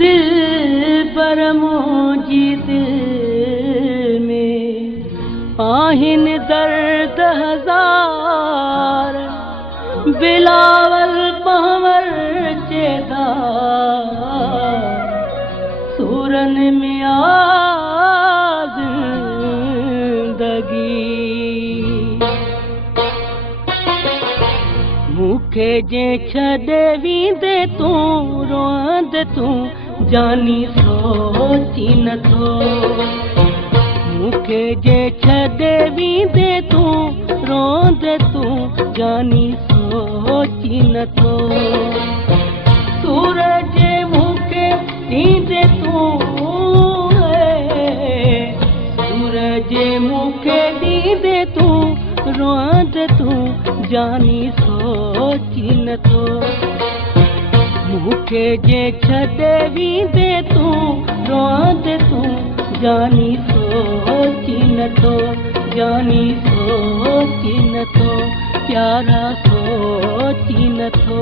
दिल पर मुझी दिल में आहिन दर्द हजार बिलावल पहवर चेदा सूरन में आ जिंदगी मूंखे जे छॾे वींदे तूं रोंद तूं जानी सोची नथो मूंखे जे छॾे वींदे तूं रोंद तूं जानी सोची नथो सूरज मूंखे ॾींदे तूं सूरज मूंखे ॾींदे तूं रोंद तूं जानी सोची नथो मूंखे जे छॾे वींदे तूं रोंद तूं जानी सोची नथो जानी सोची नथो प्यारा सोची नथो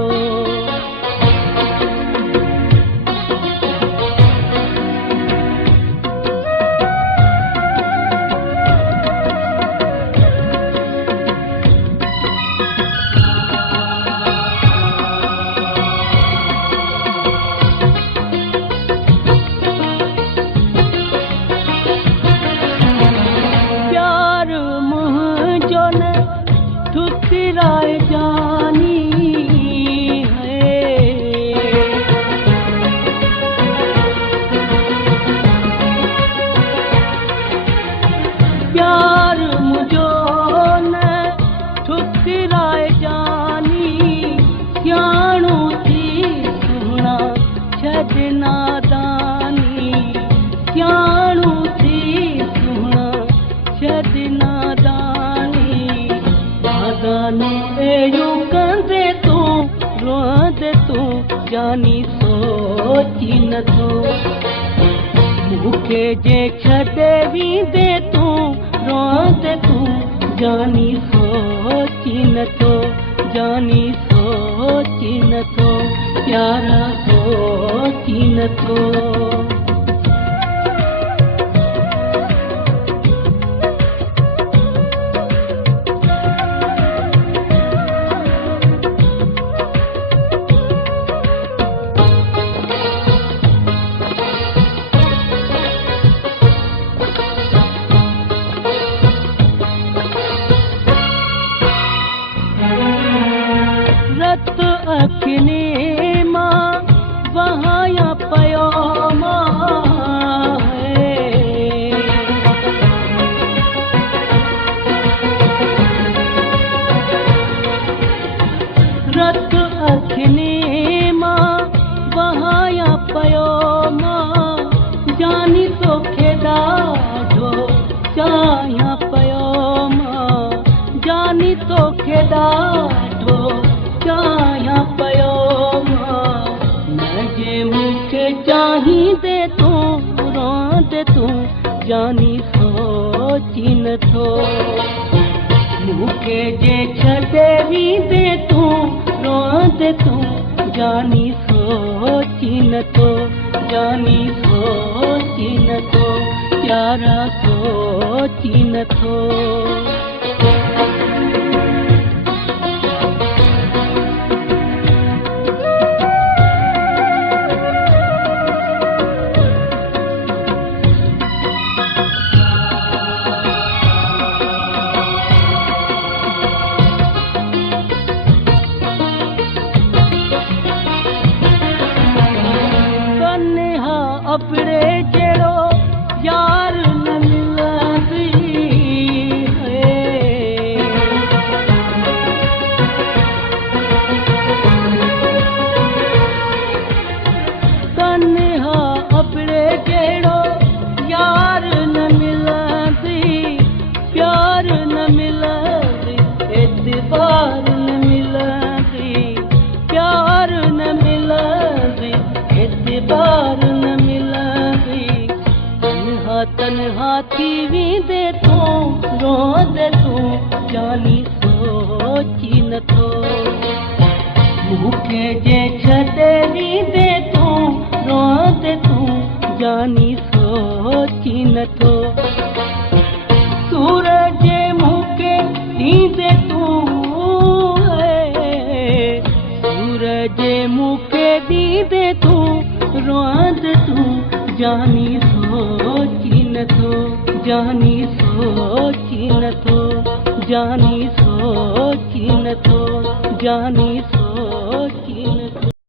ठुकराए जानी है प्यार मुझो न ठुकराए जानी सियाणो थी सुना छॾना दानी सियाणो थी सुना छॾना यूं कंदे तूं रोंद तूं जानी सोची नथो मूंखे जे छॾे वींदे तूं रोंद तूं जानी सोची नथो जानी सोची नथो प्यारा सोची नथो अखिने मां वहाया पयो मां रत अखिने मां वहाया पयो मां जानी तोखे ॾाढो चाहियां पयो मां जानी तोखे ॾाढो चाहियां पयो मां न जे मूंखे चाहींदे तूं रोंद तूं जानी सोची नथो मूंखे जे छॾे वींदे तूं रोंद तूं जानी सोची नथो जानी सोची नथो प्यारा सोची नथो अपने जहिड़ो यार न मिलंदी कन्हा अपने जहिड़ो यार न मिलंदी प्यार न मिलंदी एतबार न मिलंदी प्यार न मिलंदी एतबार न तन्हा थी वींदे तूं रोंद तूं जानी सोची नथो मूंखे जे छॾे ॾींदे तूं रोंदे तूं जानी सोची नथो सूरज मूंखे ॾींदे तूं सूरज मूंखे ॾींदे तूं रोंदे तूं जानी सोची नथो जानी सोची नथो जानी सोची नथो जानी